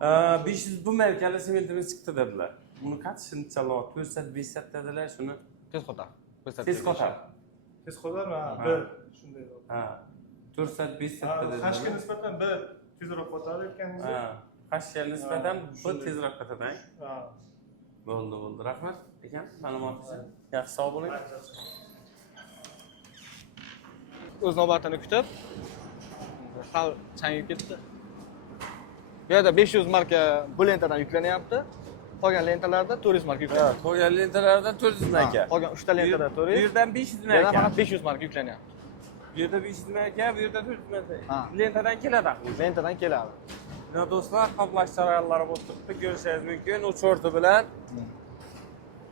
500 bu markali sementimiz chiqdi dedilar. Buni qanchini chalab, 450 dedilar, shuni tez qotar. tez qotar. Tez qotarmi? Bir shunday. Ha. 450 dedilar. Qashga nisbatan bir tezroq qotadi ekaningizda. Ha. Qashga nisbatan bu tezroq qotadi. Ha. Bo'ldi. Rahmat ekan, ma'lumotingiz. Yaxshi sog' bo'ling. O'z navbatini kutib, hal changib ketdi. Bu yerda 500 marka bu lentadan yuklanyapti. Qolgan lentalarda 400 marka yuklanyapti. Qolgan lentalarda 400 marka. Qolgan 3 ta lentada 400. Bu yerdan 500 Bu yerda marka. faqat 500 marka yuklanyapti. Bu yerda 500 marka, bu yerda 400 marka. Ha. Lentadan keladi. Lentadan keladi. Ya do'stlar, qoplash jarayonlari bo'lib turibdi. Ko'rishingiz mumkin. Uchorti bilan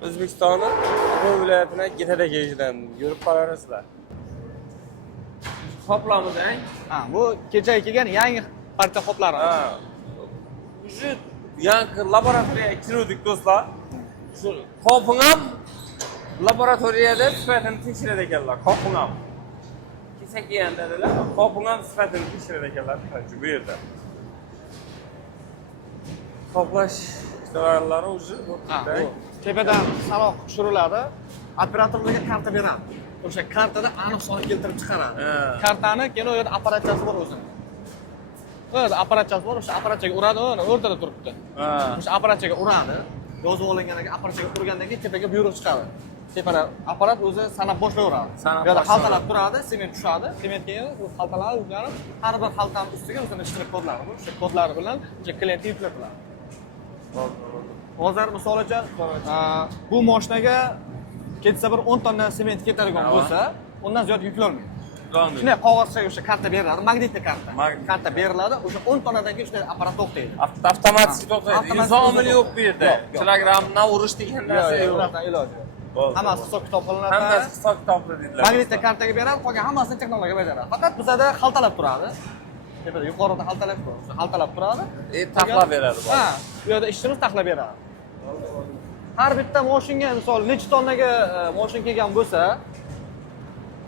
O'zbekistonning bu viloyatining Gitadagidan yurib borasizlar. Qoplamiz, Ha, bu kecha kelgan yangi partiya qoplari. Ha. Shu yangi laboratoriyaga kirdik do'stlar. Shu qoping ham laboratoriyada sifatini tekshiradi ekanlar. Qoping ham. Kecha kelgan dedilar. Qoping ham sifatini tekshiradi ekanlar. Bu yerda. Qoplash jarayonlari o'zi bu tepadan sanoq tushiriladi. Operatorlarga karta beradi. O'sha kartada aniq sonni keltirib chiqaradi. Kartani keyin u yerda aparatchasi bor o'zini. Bu yerda aparatchasi bor, o'sha aparatchaga uradi, o'rtada turibdi. O'sha aparatchaga uradi. Yozib olingandan keyin aparatchaga urgandan keyin tepaga buyruq chiqadi. Tepada aparat o'zi sanab boshlayveradi. Bu yerda xaltalar turadi, sement tushadi. Sement keyin u xaltalar yuklanib, har bir xaltaning ustiga o'zini shtrix kodlari bor. O'sha kodlari bilan o'sha klientga yuklatiladi. Hozir misol uchun bu mashinaga ketsa bir 10 tonna sement ketadigan bo'lsa, undan ziyod yuklanmaydi. Shunday qog'ozga o'sha karta beriladi, magnitli karta. Karta beriladi, o'sha 10 tonnadan keyin shunday apparat to'xtaydi. Avtomatik to'xtaydi. Nizomli yo'q bu yerda. Kilogrammdan urish degan narsa yo'q. Iloji. Hammasi hisob kitob qilinadi. Hammasi hisob kitobli dedilar. Magnitli kartaga beradi, qolgan hammasini texnologiya bajaradi. Faqat bizada xaltalab turadi. Tepada yuqorida xaltalab turadi. Xaltalab turadi. Taxlab beradi. Ha, bu yerda ishchimiz taxlab beradi. Har bitta mashinaga, misol, necha tonnaga mashina kelgan bo'lsa,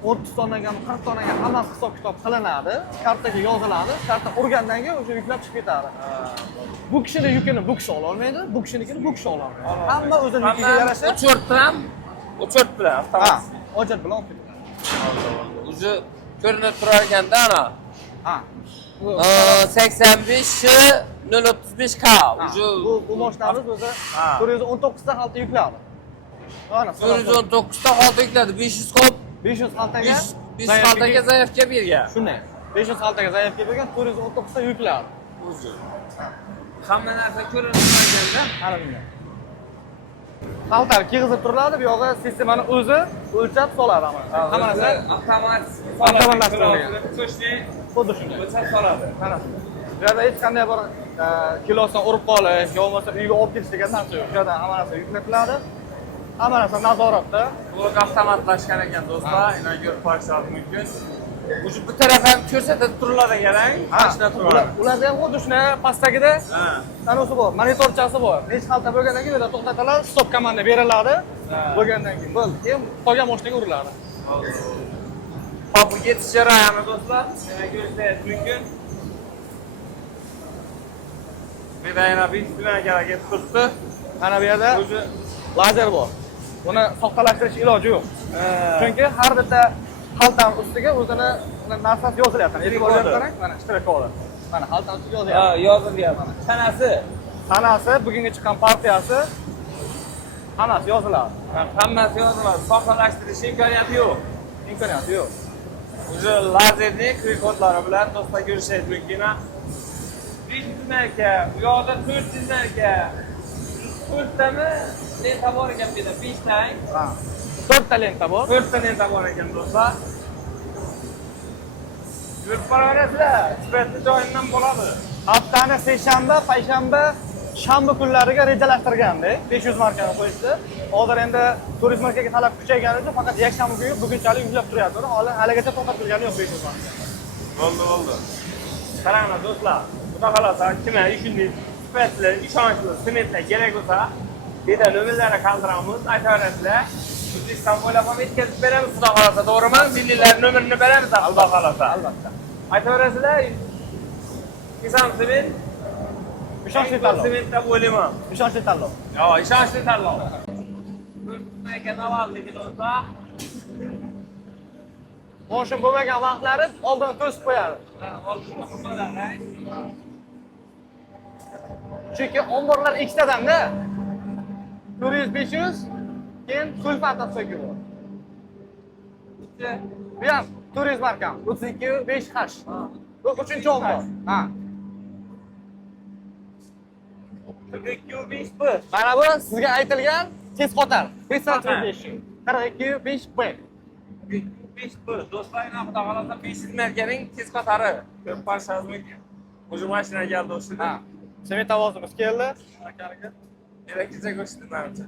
30 tonnaga, 40 tonnaga hammasi hisob kitob qilinadi, kartaga yoziladi, karta urgandan keyin o'sha yuklab chiqib ketadi. Bu kishining yukini bu kishi ola olmaydi, bu kishinikini bu kishi ola olmaydi. Hamma o'zining yukiga yarasha uchort bilan avtomatik. Hojat bilan olib ketadi. O'zi ko'rinib turar ekanda ana. Ha. 85 K. Bu mashinamiz o'zi 419 ta xalta yukladi. Mana 419 ta xalta yukladi, 500 kop 500 xaltaga 500 xaltaga zaifga bergan. Shunday. 500 xaltaga zaifga bergan 419 ta yukladi. O'zi. Hamma narsa ko'rinib turganda, Ana bunday. Xaltalar kig'izib turiladi, bu yog'i sistemani o'zi o'lchab soladi hamma. Hamma narsa avtomatlashtirilgan. Xuddi shunday. O'lchab soladi. Mana shunday. Bu yerda hech qanday bir kilosidan urib qolish, yo bo'lmasa uyga olib ketish degan narsa yo'q. Bu yerda hamma narsa yuklatiladi. Hamma narsa nazoratda. Bu avtomatlashgan ekan do'stlar, ina ko'rib qolishingiz mumkin. O'sha bu taraf ham ko'rsatib turiladi ekan, mashina turadi. Ularda ham xuddi shunday pastdagida sanosi bor, monitorchasi bor. Necha xalta bo'lgandan keyin ular to'xtatiladi, stop komanda beriladi. Bo'lgandan keyin bo'ldi. Keyin qolgan mashinaga uriladi. Hop, bu ketish jarayoni do'stlar, yana ko'rishingiz mumkin. Bu yerda yana bir tunaga ketib turibdi. Mana bu yerda o'zi lazer bor. Buni soxtalashtirish iloji yo'q. Chunki har bitta xaltaning ustiga o'zini narsasi yozilyapti. E'tiborga qarang, mana ishtirok qiladi. Mana xaltaning ustiga yozyapti. Ha, yozilyapti. Sanasi, bugungi chiqqan partiyasi hammasi yoziladi. Hammasi yoziladi. Soxtalashtirish imkoniyati yo'q. Imkoniyati yo'q. O'zi lazerli kodlari bilan do'stlar ko'rishingiz mumkin. 500 marka, bu yoqda 400 marka. 4 tami lenta bor ekan bu yerda, 5 tang. Ha. 4 ta lenta bor. 4 ta lenta bor ekan do'stlar. Yurib boraverasizlar, sifatli joyidan bo'ladi. Haftani seshanba, payshanba, shanba kunlariga rejalashtirganda 500 markani qo'yishdi. Hozir endi turizm markaga talab kuchaygani uchun faqat yakshanba kuni bugunchalik yuklab turyapti. Haligacha to'xtatilgani yo'q 500 marka. Bo'ldi. Qaranglar do'stlar, xudo xolasa kimga ishonch sifatli, ishonchli sementlar kerak bo'lsa, Beda nomerlarni qoldiramiz, aytaverasizlar. O'zbekiston bo'ylab ham yetkazib beramiz, xudo xolasa, to'g'rimi? Milliylar nomerini beramiz, xudo xolasa. Albatta. Aytaverasizlar. Kisam sement Ishonchli tanlov. Sementda bo'laman. Ishonchli tanlov. Yo, ishonchli tanlov. Aka navalniki do'stlar. Moshin bo'lmagan vaqtlari oldin to'sib qo'yadi. Chunki omborlar ikkitadan-da. 400-500 keyin sulfat asosiy bor. Bu ham 400 marka, 32-5H. Bu 3-chi ombor. Ha. 42-5B. Mana bu sizga aytilgan tez qotar. 42-5B. 5B. Do'stlar, xudo xolasa 500 markaning tez qotari. Ko'p qarshimizmi? O'sha mashina keldi o'shida. Ha. Sement ovozimiz keldi. Elektricha go'shti menimcha.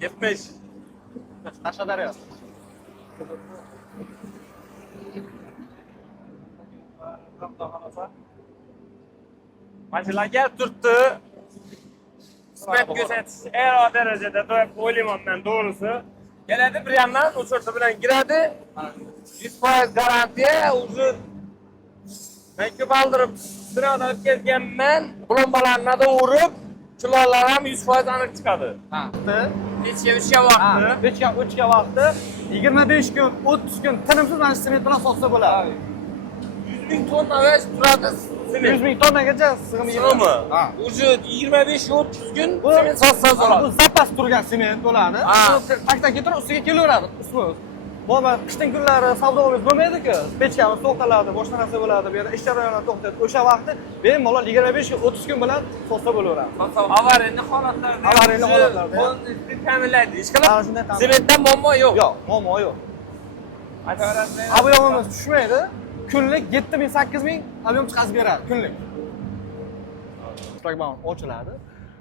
70. Qashqadaryo. Mashinalar kelib turibdi. Sement ko'rsatish a'lo darajada deb o'ylayman men, to'g'risi. Keladi bir yandan o'chirti bilan kiradi. 100% garantiya, o'zi men ko'p aldirib sinovdan o'tkazganman. Plombalarni da urib, kilolar ham 100% aniq chiqadi. Ha. Necha o'sha vaqtni? 3ga vaqti 25 kun, 30 kun tinimsiz mana sement bilan sotsa bo'ladi. 100 ming tonna vesh turadi. 100 ming tonnagacha sig'im Sig'imi? Ha. O'zi 25-30 kun sement sotsa Bu bo'ladi. zapas turgan sement bo'ladi. Ha. Takdan keltirib ustiga kelaveradi. Ustma-ust. Bo'lmasa qishning kunlari savdoimiz bo'lmaydi-ku. Pechkamiz to'xtaladi, boshqa narsa bo'ladi. Bu yerda ish jarayoni to'xtaydi. O'sha vaqtda bemalol 25-30 kun bilan sotsa bo'laveradi. Avariyli holatlarda. Avariyli holatlarda. Ta'minlaydi. Ish Ha, qilib. shunday ta'min. Sementdan muammo yo'q. Yo'q, muammo yo'q. Aytaverasizlar. Ob'yomimiz tushmaydi. Kunlik 7000-8000 ob'yom chiqazib beradi kunlik. Shлагбаум ochiladi.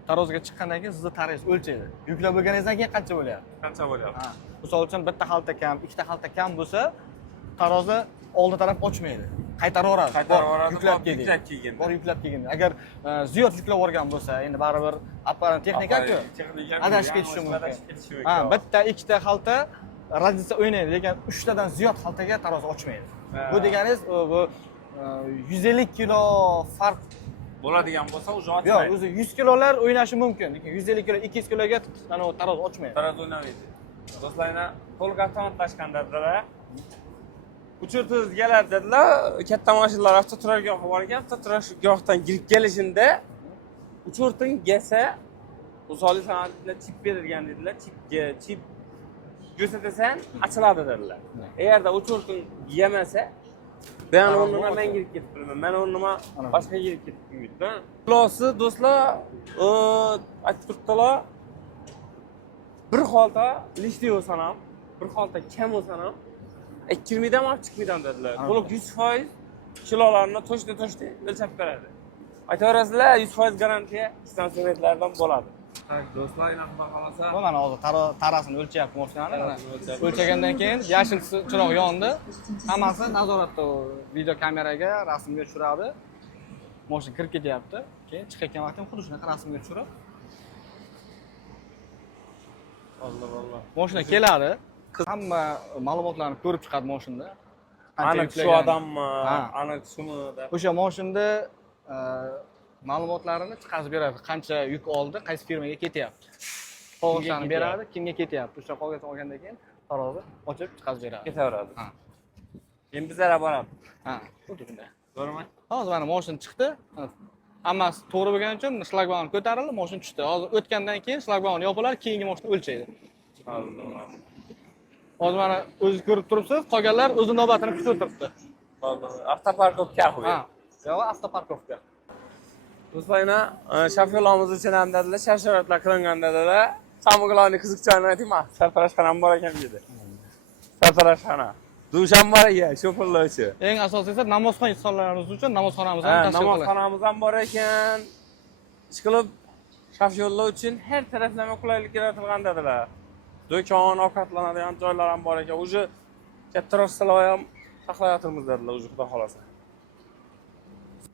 Tarozga chiqqandan keyin sizni tarez o'lchaydi. Yuklab bo'lganingizdan keyin qancha bo'lyapti? Qancha bo'lyapti? Ha. Misol uchun bitta xalta kam, ikkita xalta kam bo'lsa, tarozi oldi taraf ochmaydi. Qaytaraveradi. Qaytaraveradi, Yuklab yuklab kelgin. Bor yuklab kelgin. Agar ziyod yuklab yuborgan bo'lsa, endi baribir apparat texnika-ku. Adashib ketishi mumkin. Ha, bitta, ikkita xalta razlitsa o'ynaydi, lekin 3 tadan ziyod xaltaga tarozi ochmaydi. Bu deganingiz bu 150 kilo farq bo'ladigan bo'lsa, o'zi yo'q, ochmaydi. o'zi 100 kilolar o'ynashi mumkin, lekin 150 kilo, 200 kiloga mana bu taroz ochmaydi. Taroz o'ynamaydi. Do'stlarga to'liq avtomatlashgan dedilar. Uchirtib keladi dedilar. Katta mashinalar avtoturargohga borgan, avtoturargohdan kirib kelishinde uchirting kelsa, misol sanatida chip berilgan dedilar. Chip ko'rsatasan, ochiladi dedilar. Agarda uchirting yemasa, ben o'rnima men girib ketibman. Men o'rnima boshqa girib ketibman. Xulosi do'stlar, aytib turibdilar. Bir xalta lishli bo'lsa ham, bir xalta kam bo'lsa ham 2 mingdan olib chiqmaydan dedilar. To'liq 100% kilolarni to'shdi o'lchab beradi. Aytaverasizlar, 100% garantiya istansiyonlardan bo'ladi. Do'stlar, xudo xolasa. Bu mana hozir tarasini o'lchyapti mashinani. O'lchagandan keyin yashil chiroq yondi. Hammasi nazoratda video kameraga rasmga tushiradi. Mashina kirib ketyapti. Keyin chiqayotgan vaqtda xuddi shunaqa rasmga tushirib Allah. mashina keladi. Hamma ma'lumotlarni ko'rib chiqadi mashinada. Aniq shu odammi, aniq shumi deb. O'sha mashinada ma'lumotlarini chiqarib beradi. Qancha yuk oldi, qaysi firmaga ketyapti. Qog'ozlarni beradi, kimga ketyapti. O'sha qog'ozni olgandan keyin tarozi ochib chiqarib beradi. Ketaveradi. Ha. Endi bizlar boramiz. Ha, xuddi shunday. To'g'rimi? Hozir mana mashina chiqdi. Hammasi to'g'ri bo'lgani uchun shlagbaum ko'tarildi, mashina tushdi. Hozir o'tgandan keyin shlagbaum yopiladi, keyingi mashina o'lchaydi. Allah. Hozir mana o'zingiz ko'rib turibsiz, qolganlar o'z navbatini kutib o'tiribdi. Avtoparkovka bu. Ha. Yo'q, avtoparkovka. Do'stlarga shofyorlarimiz uchun ham dedilar, shart-sharoitlar qilingan dedilar. Samoglonni qiziqchani aytaymi? Sartaroshxona ham bor ekan dedi. Sartaroshxona. Dusham bor ekan, shofyorlar uchun. Eng asosiysi namozxon insonlarimiz uchun namozxonamiz ham tashkil qiladi. Namozxonamiz ham bor ekan. Ishqilib shofyorlar uchun har taraflama qulaylik yaratilgan dedilar. Do'kon, ovqatlanadigan joylar ham bor ekan. O'zi kattaroq saloy ham saqlayapmiz dedilar, o'zi xudo xolasa.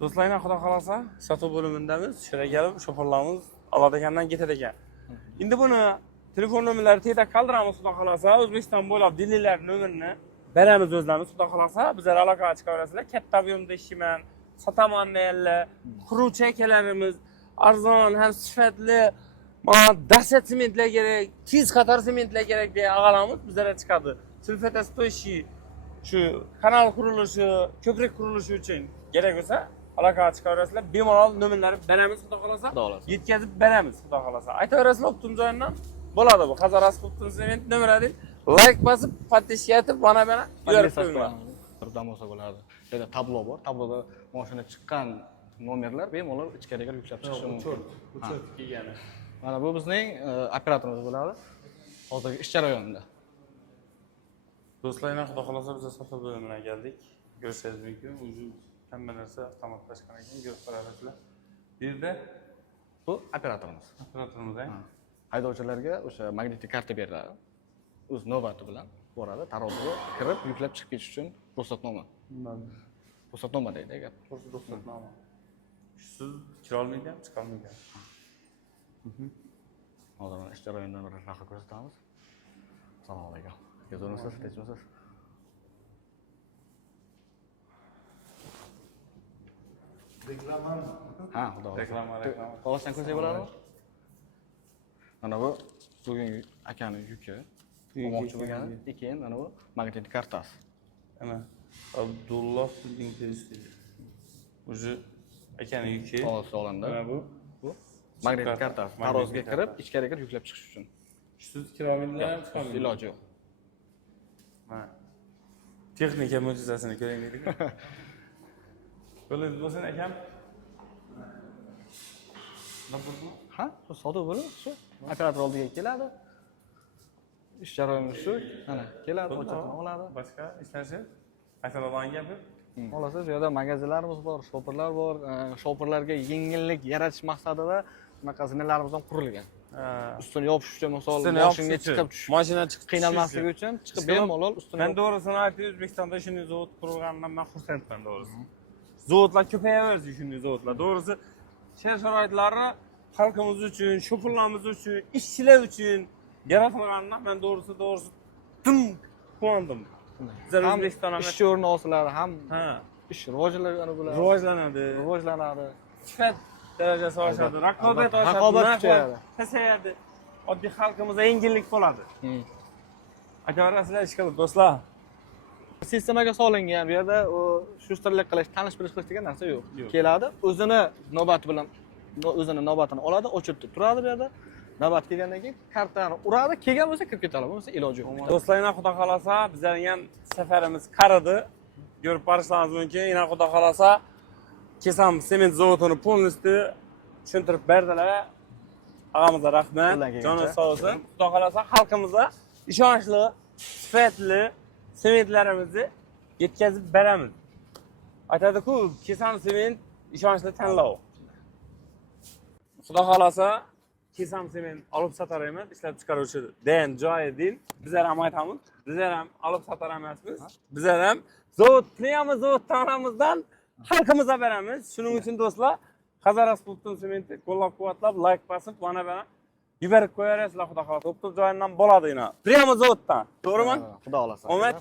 Do'stlarga xudo xolasa, sotuv bo'limindamiz. Shura kelib, shofyorlarimiz oladigandan ketadi ekan. Endi buni telefon nomerlari tezda qoldiramiz xudo xolasa. O'zbekiston bo'ylab deliylar nomerini beramiz o'zlarimiz, xudo xolasa, bizlar aloqaga chiqaverasizlar. Katta ob'yomda ishlayman, sotaman deyaptilar. Quruvchi akalarimiz arzon ham sifatli, mana dahshat sementlar kerak, tez qator sementlar kerak degan og'alarimiz bizlarga chiqadi. Sulfatostoyshi shu kanal qurilishi, ko'prik qurilishi uchun kerak bo'lsa, aloqaga chiqaverasizlar. Bemalol nomerlarni beramiz, xudo xolasa. Yetkazib beramiz, xudo xolasa. Aytaverasizlar, optim joyidan bo'ladi bu. Qazaras optim sement nomeradi. Like bosib, подписчик etib, mana yuborib qo'yinglar. Birdan bo'lsa bo'ladi. Yerda tablo bor. Tabloda mashina chiqqan nomerlar bemalol ichkariga yuklab chiqish mumkin. Uchot kelgani. Mana bu bizning operatorimiz bo'ladi. Hozirgi ish jarayonida. Do'stlar, xudo xolasa biz sotuv bo'limidan keldik. Ko'rishingiz mumkin. Uju hamma narsa avtomatlashgan ekan, ko'rib qo'yasizlar. Bu yerda Bu operatorimiz. operatorimiz, Haydovchilarga o'sha magnitli karta beriladi. O'z navbati bilan boradi, taroziga kirib, yuklab chiqib ketish uchun ruxsatnoma. Ruxsatnoma deydi gap. Ruxsatnoma. Shusiz kira olmaydi, chiqa olmaydi. Hozir mana ish jarayonidan bir rahat ko'rsatamiz. Assalomu alaykum. Yozurmisiz, tinchmisiz? Reklama. Ha, xudo xohlasa. Reklama. Qog'ozdan ko'rsak bo'ladimi? Mana bu bugungi akani yuki. Olmoqchi bo'lgani. Keyin mana bu magnitli kartasi. Ana Abdulloh sizning tezsiz. Uju akani yuki. Hozir olanda. Mana bu magnitli kartasi. Taroziga kirib, ichkariga yuklab chiqish uchun. shusiz kira olmaydilar, chiqa olmaydi. Iloji yo'q. Mana texnika mo'jizasini ko'ring dedik. Qo'lingiz bo'lsin akam. Ha, shu sotuv bo'lib, shu operator oldiga keladi. Ish jarayoni shu, mana keladi, hujjatni oladi. Boshqa ishlashi? Masalan, gapi? Xullas, bu yerda magazinlarimiz bor, shopirlar bor. Shopirlarga yengillik yaratish maqsadida bunaqa zinalarimiz ham qurilgan. Ustini yopish uchun, misol, mashinaga chiqib tushib, mashina chiqib qiynalmasligi uchun chiqib bemalol ustini. Men to'g'risini aytib, O'zbekistonda shunday zavod qurgandan men xursandman, to'g'risi. Zavodlar ko'payaverdi, shunday zavodlar. To'g'risi, shart-sharoitlarni xalqimiz uchun, shopirlarimiz uchun, ishchilar uchun yaratilganidan men to'g'risi dim quvondim. Bizlar O'zbekistonda ish o'rni osiladi, ham ish rivojlanadi bo'ladi. Rivojlanadi. Sifat darajasi oshadi, raqobat oshadi, raqobat kuchayadi. Pasayadi. Oddiy xalqimizga yengillik bo'ladi. Aka-ukalar ish qilib, do'stlar. Sistemaga solingan bu yerda shusterlik qilish, tanish bilish qilish degan narsa yo'q. Keladi, o'zini navbati bilan o'zini navbatini oladi, o'chirib turadi bu yerda. Navbat kelgandan keyin kartani uradi, kelgan bo'lsa kirib ketadi, bo'lmasa iloji yo'q. Do'stlar, xudo xolasa, bizlarning ham safarimiz qaridi. Ko'rib borishlaringiz mumkin. Yana xudo xolasa, Kesam sement zavodini polностью tushuntirib berdilar. Og'amizga rahmat. Joni sog' bo'lsin. Xudo xolasa, xalqimizga ishonchli, sifatli sementlarimizni yetkazib beramiz. Aytadi-ku, Kesam sement ishonchli tanlov. Xudo xolasa, Kesam sement olib sotaramiz, ishlab chiqaruvchi den joyidin. Bizlar ham aytamiz, bizlar ham olib sotar emasmiz. Bizlar ham zavod qilyapmiz, zavod tanamizdan xalqimizga beramiz. Shuning uchun do'stlar, Qazaras Optim sementi qo'llab-quvvatlab, like bosib, mana yuborib qo'yarasizlar, xudo xolasa. Optim joyidan bo'ladi yana. Prямо zavoddan. To'g'rimi? Xudo xolasa. Omad